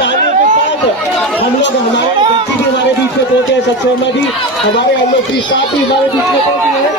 तालियों के साथ हम लोग हमारे बच्ची भी हमारे बीच में पहुंचे हैं, सच शर्मा जी हमारे एलओसी साहब भी हमारे बीच में पहुंचे हैं।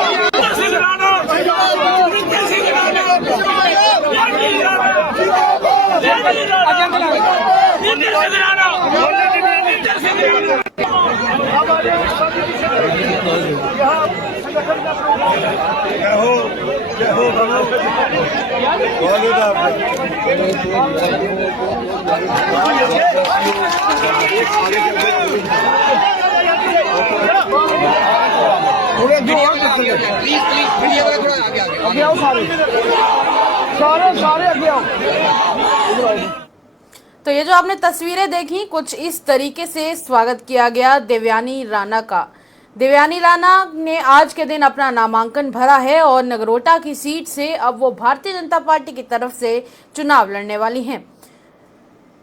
तो ये जो आपने तस्वीरें देखी, कुछ इस तरीके से स्वागत किया गया देवयानी राणा का। देवयानी राणा ने आज के दिन अपना नामांकन भरा है और नगरोटा की सीट से अब वो भारतीय जनता पार्टी की तरफ से चुनाव लड़ने वाली हैं।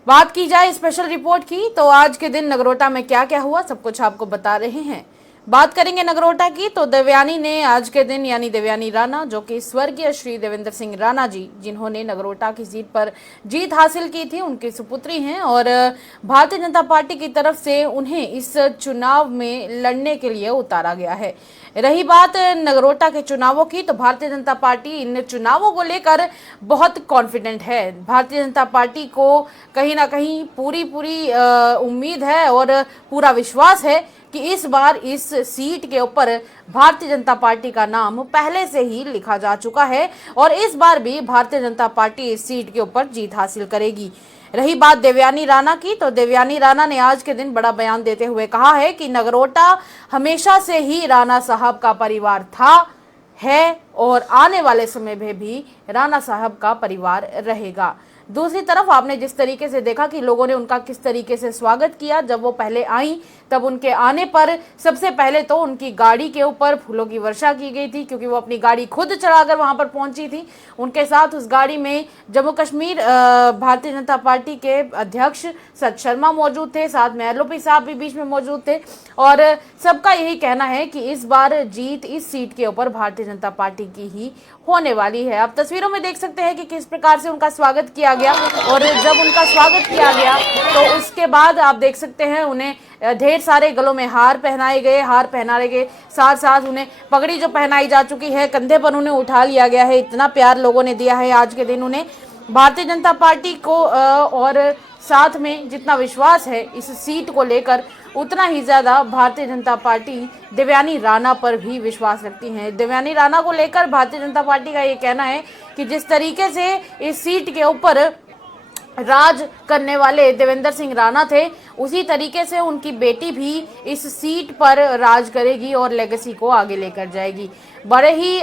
बात की जाए स्पेशल रिपोर्ट की तो आज के दिन नगरोटा में क्या क्या हुआ सब कुछ आपको बता रहे हैं। बात करेंगे नगरोटा की तो देवयानी ने आज के दिन यानी देवयानी राणा जो कि स्वर्गीय श्री देवेंद्र सिंह राणा जी जिन्होंने नगरोटा की सीट पर जीत हासिल की थी उनकी सुपुत्री हैं और भारतीय जनता पार्टी की तरफ से उन्हें इस चुनाव में लड़ने के लिए उतारा गया है। रही बात नगरोटा के चुनावों की तो भारतीय जनता पार्टी इन चुनावों को लेकर बहुत कॉन्फिडेंट है। भारतीय जनता पार्टी को कहीं ना कहीं पूरी उम्मीद है और पूरा विश्वास है कि इस बार इस सीट के ऊपर भारतीय जनता पार्टी का नाम पहले से ही लिखा जा चुका है और इस बार भी भारतीय जनता पार्टी इस सीट के ऊपर जीत हासिल करेगी। रही बात देवयानी राणा की तो देवयानी राणा ने आज के दिन बड़ा बयान देते हुए कहा है कि नगरोटा हमेशा से ही राणा साहब का परिवार था, है और आने वाले समय में भी राणा साहब का परिवार रहेगा। दूसरी तरफ आपने जिस तरीके से देखा कि लोगों ने उनका किस तरीके से स्वागत किया, जब वो पहले आई तब उनके आने पर सबसे पहले तो उनकी गाड़ी के ऊपर फूलों की वर्षा की गई थी क्योंकि वो अपनी गाड़ी खुद चढ़ाकर वहां पर पहुंची थी। उनके साथ उस गाड़ी में जम्मू कश्मीर भारतीय जनता पार्टी के अध्यक्ष सच शर्मा मौजूद थे, साथ में एलओपी साहब भी बीच में मौजूद थे और सबका यही कहना है कि इस बार जीत इस सीट के ऊपर भारतीय जनता पार्टी की ही होने वाली है। आप तस्वीरों में देख सकते हैं कि किस प्रकार से उनका स्वागत किया गया और जब उनका स्वागत किया गया तो उसके बाद आप देख सकते हैं उन्हें ढेर सारे गलों में हार पहनाए गए, हार पहनाने के साथ साथ उन्हें पगड़ी जो पहनाई जा चुकी है कंधे पर उन्हें उठा लिया गया है। इतना प्यार लोगों ने दिया है आज के दिन उन्हें भारतीय जनता पार्टी को और साथ में जितना विश्वास है इस सीट को लेकर उतना ही ज्यादा भारतीय जनता पार्टी देवयानी राणा पर भी विश्वास रखती है। देवयानी राणा को लेकर भारतीय जनता पार्टी का ये कहना है कि जिस तरीके से इस सीट के ऊपर राज करने वाले देवेंद्र सिंह राणा थे उसी तरीके से उनकी बेटी भी इस सीट पर राज करेगी और लेगेसी को आगे लेकर जाएगी। बड़े ही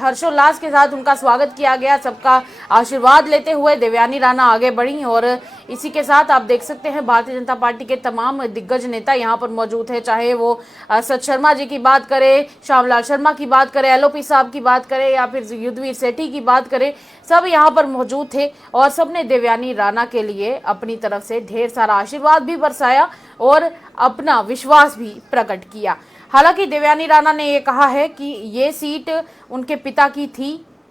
हर्षोल्लास के साथ उनका स्वागत किया गया, सबका आशीर्वाद लेते हुए देवयानी राणा आगे बढ़ी और इसी के साथ आप देख सकते हैं भारतीय जनता पार्टी के तमाम दिग्गज नेता यहाँ पर मौजूद है, चाहे वो सच शर्मा जी की बात करें, श्यामलाल शर्मा की बात करें, एलओपी साहब की बात करें या फिर युद्धवीर सेठी की बात करें, सब यहाँ पर मौजूद थे और सबने देवयानी राणा के लिए अपनी तरफ से ढेर सारा आशीर्वाद भी बरसाया और अपना विश्वास भी प्रकट किया। हालांकि देवयानी राणा ने ये कहा है कि ये सीट उनके पिता की थी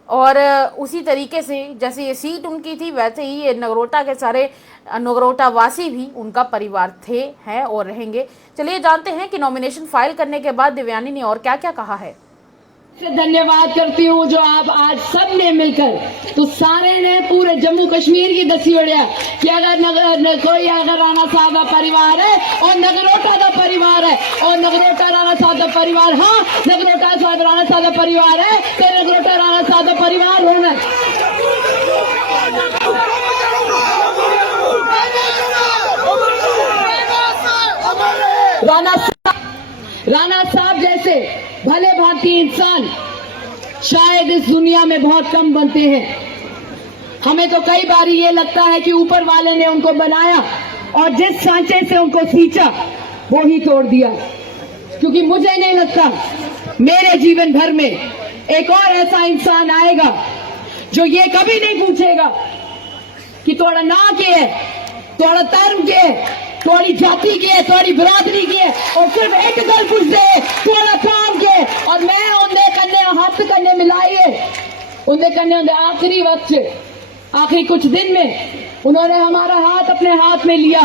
और उसी तरीके से जैसे ये सीट उनकी थी वैसे ही ये नगरोटा के सारे नगरोटा वासी भी उनका परिवार थे, हैं और रहेंगे। चलिए जानते हैं कि नॉमिनेशन फाइल करने के बाद देवयानी ने और क्या क्या कहा है। धन्यवाद करती हूँ जो आप आज सब ने मिलकर तो सारे ने पूरे जम्मू कश्मीर की दसी उड़िया कि अगर कोई अगर राणा साहब का परिवार है और नगरोटा का परिवार है और नगरोटा राणा साहब का परिवार, हाँ नगरोटा साहब राणा साहब का परिवार है तो नगरोटा राणा साहब का परिवार होना। राणा साहब जैसे भले भारतीय इंसान शायद इस दुनिया में बहुत कम बनते हैं। हमें तो कई बार ये लगता है कि ऊपर वाले ने उनको बनाया और जिस सांचे से उनको सींचा वो ही तोड़ दिया, क्योंकि मुझे नहीं लगता मेरे जीवन भर में एक और ऐसा इंसान आएगा जो ये कभी नहीं पूछेगा कि थोड़ा ना के है, थोड़ा धर्म के है, थोड़ी जाति की है, थोड़ी बिरादरी की है और सिर्फ एक गल पूछ दे थोड़ा काम के और मैं उन्हें कन्ने हाथ कन्ने मिलाइए उन्हें कन्ने आखिरी वक्त आखिरी कुछ दिन में उन्होंने हमारा हाथ अपने हाथ में लिया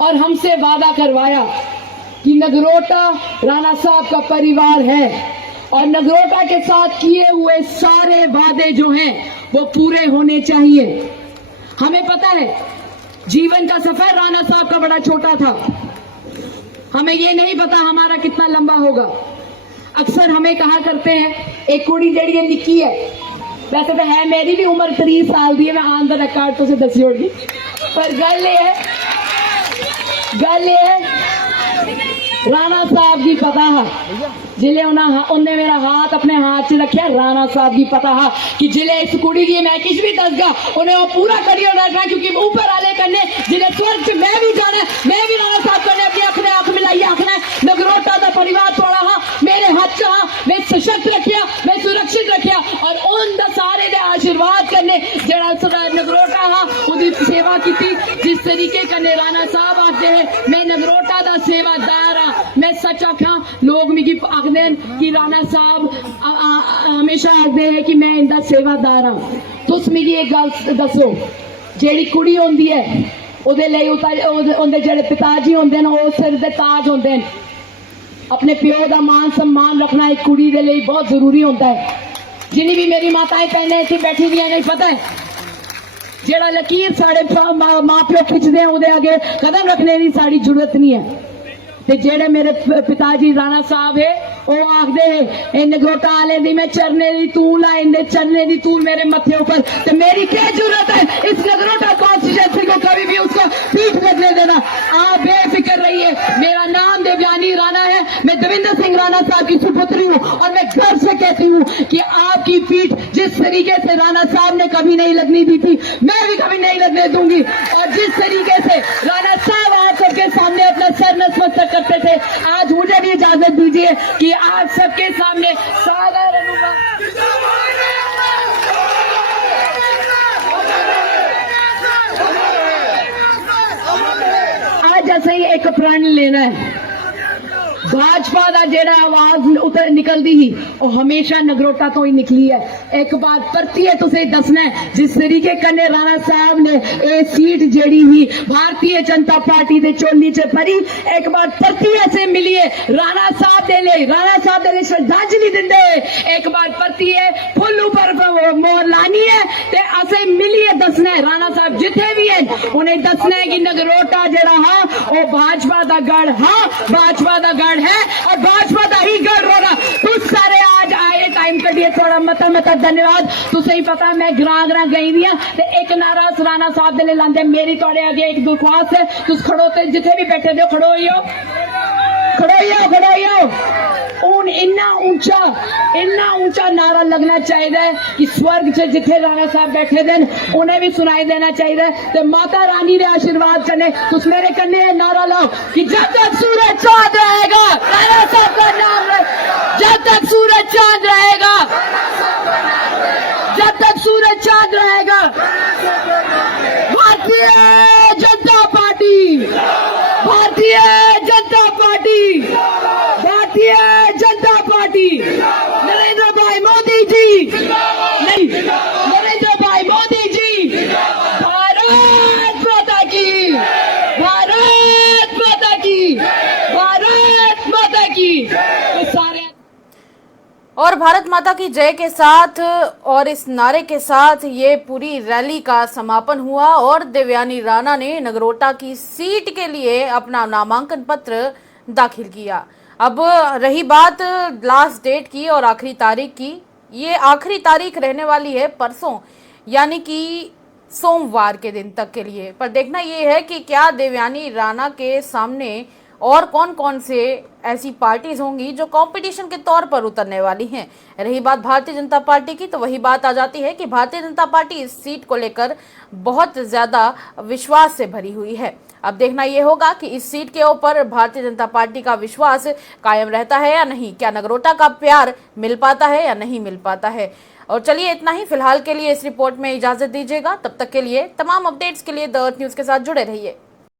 और हमसे वादा करवाया कि नगरोटा राणा साहब का परिवार है और नगरोटा के साथ किए हुए सारे वादे जो हैं वो पूरे होने चाहिए। हमें पता है जीवन का सफर राणा साहब का बड़ा छोटा था, हमें ये नहीं पता हमारा कितना लंबा होगा। अक्सर हमें कहा करते हैं एक कुड़ी जड़ी निकी है, वैसे तो है मेरी भी उम्र 30 साल दी है, मैं आन द रिकॉर्ड तुझे दसी होगी, पर गल ये है राणा साहब की पता है जिले उन्हें मेरा हाथ अपने हाथ च रखा, राणा साहब की पता है कि जिले इस कुड़ी की मैं किस भी दसगा उन्हें वो पूरा करियो रखना, क्योंकि ऊपर आले करने जिले स्वर्ग च मैं भी जाना, मैं भी राणा साहब करने अपने आंख मिलाइए आखना नगरोटा का परिवार थोड़ा हाँ मेरे हाथ च हाँ मैं सशक्त रखिया, मैं सुरक्षित रखिया और उन सारे दे आशीर्वाद करने जरा नगरोटा हाँ उनकी सेवा की थी। जिस तरीके कन्ने राणा साहब आते हैं मैं नगरोटा का सेवादार हाँ, मैं सच आखा लोग मिगी आखदे कि राणा साहब हमेशा आखदे हैं कि मैं इनका सेवादार हाँ। तुस मिगी एक गल दसो जेड़ी कुड़ी होंदी है ओदे लई उनदे जेड़े पिताजी होंदे न वो सिर दे ताज होंदे न, अपने प्यो का मान सम्मान रखना एक कुड़ी दे लई बहुत जरूरी होता है। जिन्नी भी मेरी माताएं भैनें इत्थे बैठी दियां नहीं पता है जेड़ा लकीर साढ़े मां प्यो खिंचदे हैं उहदे अगे कदम रखने की साड़ी जरूरत नहीं है। ते जेड़े मेरे पिताजी राणा साहब है वो आखदे नगरोटा आले दी मैं चरने दी तूल आ इंदे चरने दी तूल मेरे मत्थे ऊपर, ते मेरी क्या जरूरत है इस नगरोटा कॉन्स्टिट्यूंसी को कभी भी उसको पीठ लगने देना। आप बेफिक्र रहिए, मेरा नाम देवयानी राणा है, मैं देवेंद्र सिंह राणा साहब की सुपुत्री हूँ और मैं गर्व से कहती हूँ कि आपकी पीठ जिस तरीके से राणा साहब ने कभी नहीं लगनी दी थी मैं भी कभी नहीं लगने दूंगी, और जिस तरीके से राणा साहब आप सबके सामने अपना सर नतमस्तक करते थे आज मुझे भी इजाजत दीजिए कि आप सबके सामने सादर आज ऐसे ही एक प्रण लेना है। भाजपा का जेड़ा आवाज उतर निकलती ही वो हमेशा नगरोटा तो ही निकली है। एक बात परतिए तुसे दसना है जिस तरीके कन्ने राणा साहब ने ये सीट जेड़ी ही भारतीय जनता पार्टी दे चोली च भरी, एक बार परतिए से मिलिए राणा साहब दे ले श्रद्धांजलि दिंदे, एक बार परतिए फुल ऊपर मोहर लानी है ते असे मिलिए दसना है राणा साहब जिथे भी है उन्हें दसना है कि नगरोटा जेड़ा हाँ वो भाजपा का गढ़ हाँ भाजपा का गढ़ है और भाजपा का ही गढ़ होगा। तुम सारे आज आए टाइम कटिए थोड़ा मता धन्यवाद। तुझे ही पता मैं ग्रां गई दी ते एक नारा राणा साहब दे लांदे, मेरी थोड़े आगे एक दरख्वास्त है तुम खड़ोते जिथे भी बैठे हो खड़ो ही उन इन्ना ऊंचा नारा लगना चाहिए कि स्वर्ग से जिथे राणा साहब बैठे देन उन्हें भी सुनाई देना चाहिए। तो माता रानी ने आशीर्वाद करने तुम मेरे कन्ने नारा लाओ कि जब तक सूरज चांद रहेगा राणा साहब का नाम जब तक सूरज चांद रहेगा जब तक सूरज चांद रहेगा Bharatiya Janata party Bharatiya Janata party Bharatiya Janata party Narendra भाई मोदी जी नहीं नरेंद्र भाई मोदी जी भारत माता की भारत माता की भारत माता की सारे और भारत माता की जय के साथ और इस नारे के साथ ये पूरी रैली का समापन हुआ और देवयानी राणा ने नगरोटा की सीट के लिए अपना नामांकन पत्र दाखिल किया। अब रही बात लास्ट डेट की और आखिरी तारीख की, ये आखिरी तारीख रहने वाली है परसों यानी कि सोमवार के दिन तक के लिए। पर देखना ये है कि क्या देवयानी राणा के सामने और कौन कौन से ऐसी पार्टीज होंगी जो कंपटीशन के तौर पर उतरने वाली हैं। रही बात भारतीय जनता पार्टी की तो वही बात आ जाती है कि भारतीय जनता पार्टी इस सीट को लेकर बहुत ज्यादा विश्वास से भरी हुई है। अब देखना यह होगा कि इस सीट के ऊपर भारतीय जनता पार्टी का विश्वास कायम रहता है या नहीं, क्या नगरोटा का प्यार मिल पाता है या नहीं मिल पाता है। और चलिए इतना ही फिलहाल के लिए इस रिपोर्ट में इजाजत दीजिएगा। तब तक के लिए तमाम अपडेट्स के लिए द अर्थ न्यूज के साथ जुड़े रहिए।